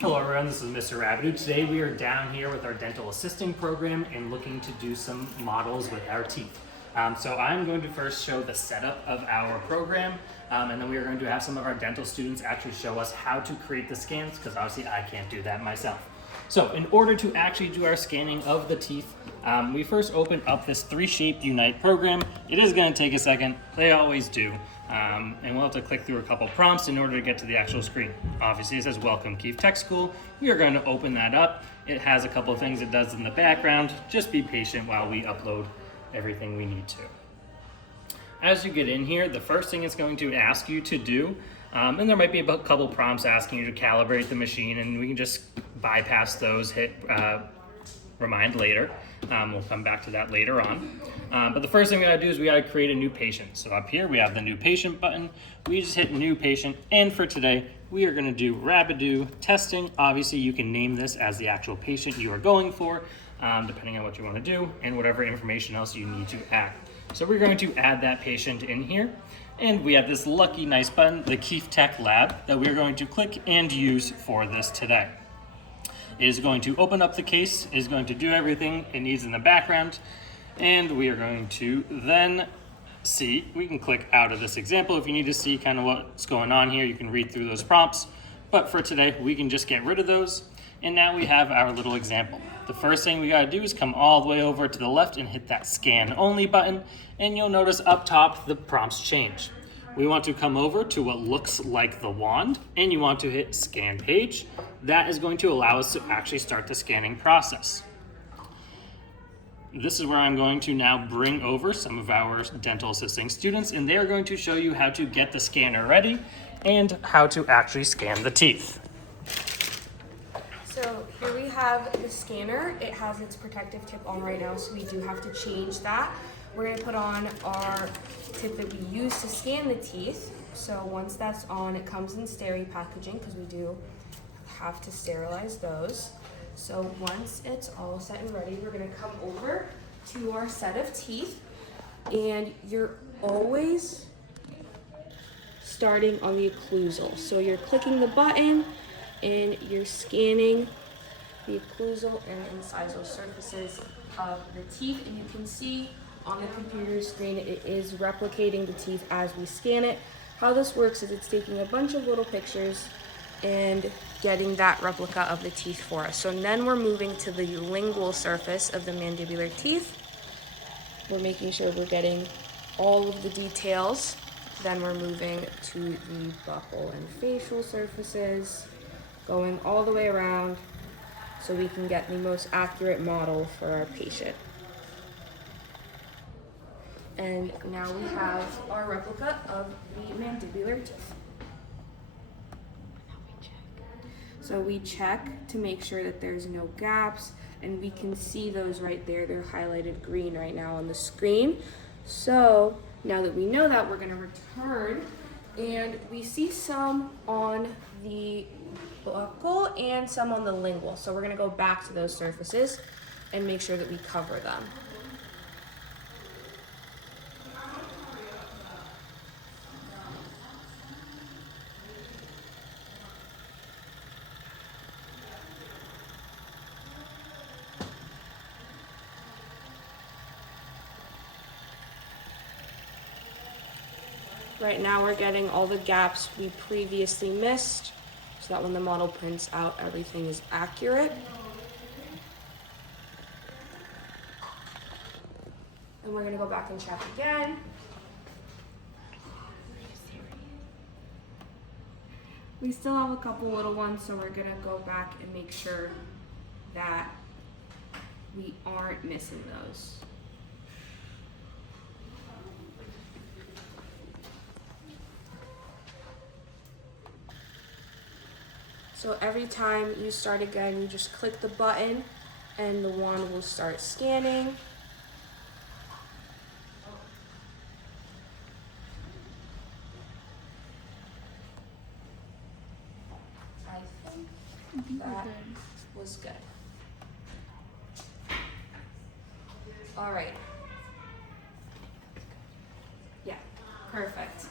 Hello everyone, this is Mr. Rabideau. Today we are down here with our dental assisting program and looking to do some models with our teeth. So I'm going to first show the setup of our program, and then we are going to have some of our dental students actually show us how to create the scans, because obviously I can't do that myself. So in order to actually do our scanning of the teeth, we first open up this 3Shape Unite program. It is going to take a second, they always do. And we'll have to click through a couple prompts in order to get to the actual screen. Obviously it says welcome Keefe Tech School. We are going to open that up. It has a couple of things it does in the background. Just be patient while we upload everything we need to. As you get in here, the first thing it's going to ask you to do, and there might be a couple prompts asking you to calibrate the machine, and we can just bypass those, hit remind later. We'll come back to that later on. But the first thing we gotta do is we gotta create a new patient. So up here we have the new patient button. We just hit new patient, and for today we are gonna do Rabideau testing. Obviously you can name this as the actual patient you are going for, depending on what you wanna do and whatever information else you need to add. So we're going to add that patient in here. And we have this lucky nice button, the Keefe Tech Lab, that we're going to click and use for this today. It is going to open up the case, is going to do everything it needs in the background, and we are going to then see, we can click out of this example if you need to see kind of what's going on here. You can read through those prompts, but for today we can just get rid of those, and now we have our little example. The first thing we gotta do is come all the way over to the left and hit that scan only button, and you'll notice up top the prompts change. We want to come over to what looks like the wand, and you want to hit scan page. That is going to allow us to actually start the scanning process. This is where I'm going to now bring over some of our dental assisting students, and they are going to show you how to get the scanner ready and how to actually scan the teeth. So here we have the scanner. It has its protective tip on right now, so we do have to change that. We're going to put on our tip that we use to scan the teeth. So once that's on, it comes in steri packaging because we do have to sterilize those. So once it's all set and ready, we're going to come over to our set of teeth, and you're always starting on the occlusal. So you're clicking the button and you're scanning the occlusal and incisal surfaces of the teeth, and you can see on the computer screen it is replicating the teeth as we scan it. How this works is it's taking a bunch of little pictures and getting that replica of the teeth for us. So then we're moving to the lingual surface of the mandibular teeth. We're making sure we're getting all of the details. Then we're moving to the buccal and facial surfaces, going all the way around so we can get the most accurate model for our patient. And now we have our replica of the mandibular teeth. So we check to make sure that there's no gaps, and we can see those right there. They're highlighted green right now on the screen. So now that we know that, we're gonna return, and we see some on the buccal and some on the lingual. So we're gonna go back to those surfaces and make sure that we cover them. Right now we're getting all the gaps we previously missed, so that when the model prints out, everything is accurate. And we're gonna go back and check again. We still have a couple little ones, so we're gonna go back and make sure that we aren't missing those. So every time you start again, you just click the button and the wand will start scanning. I think that was good. All right. Yeah, perfect.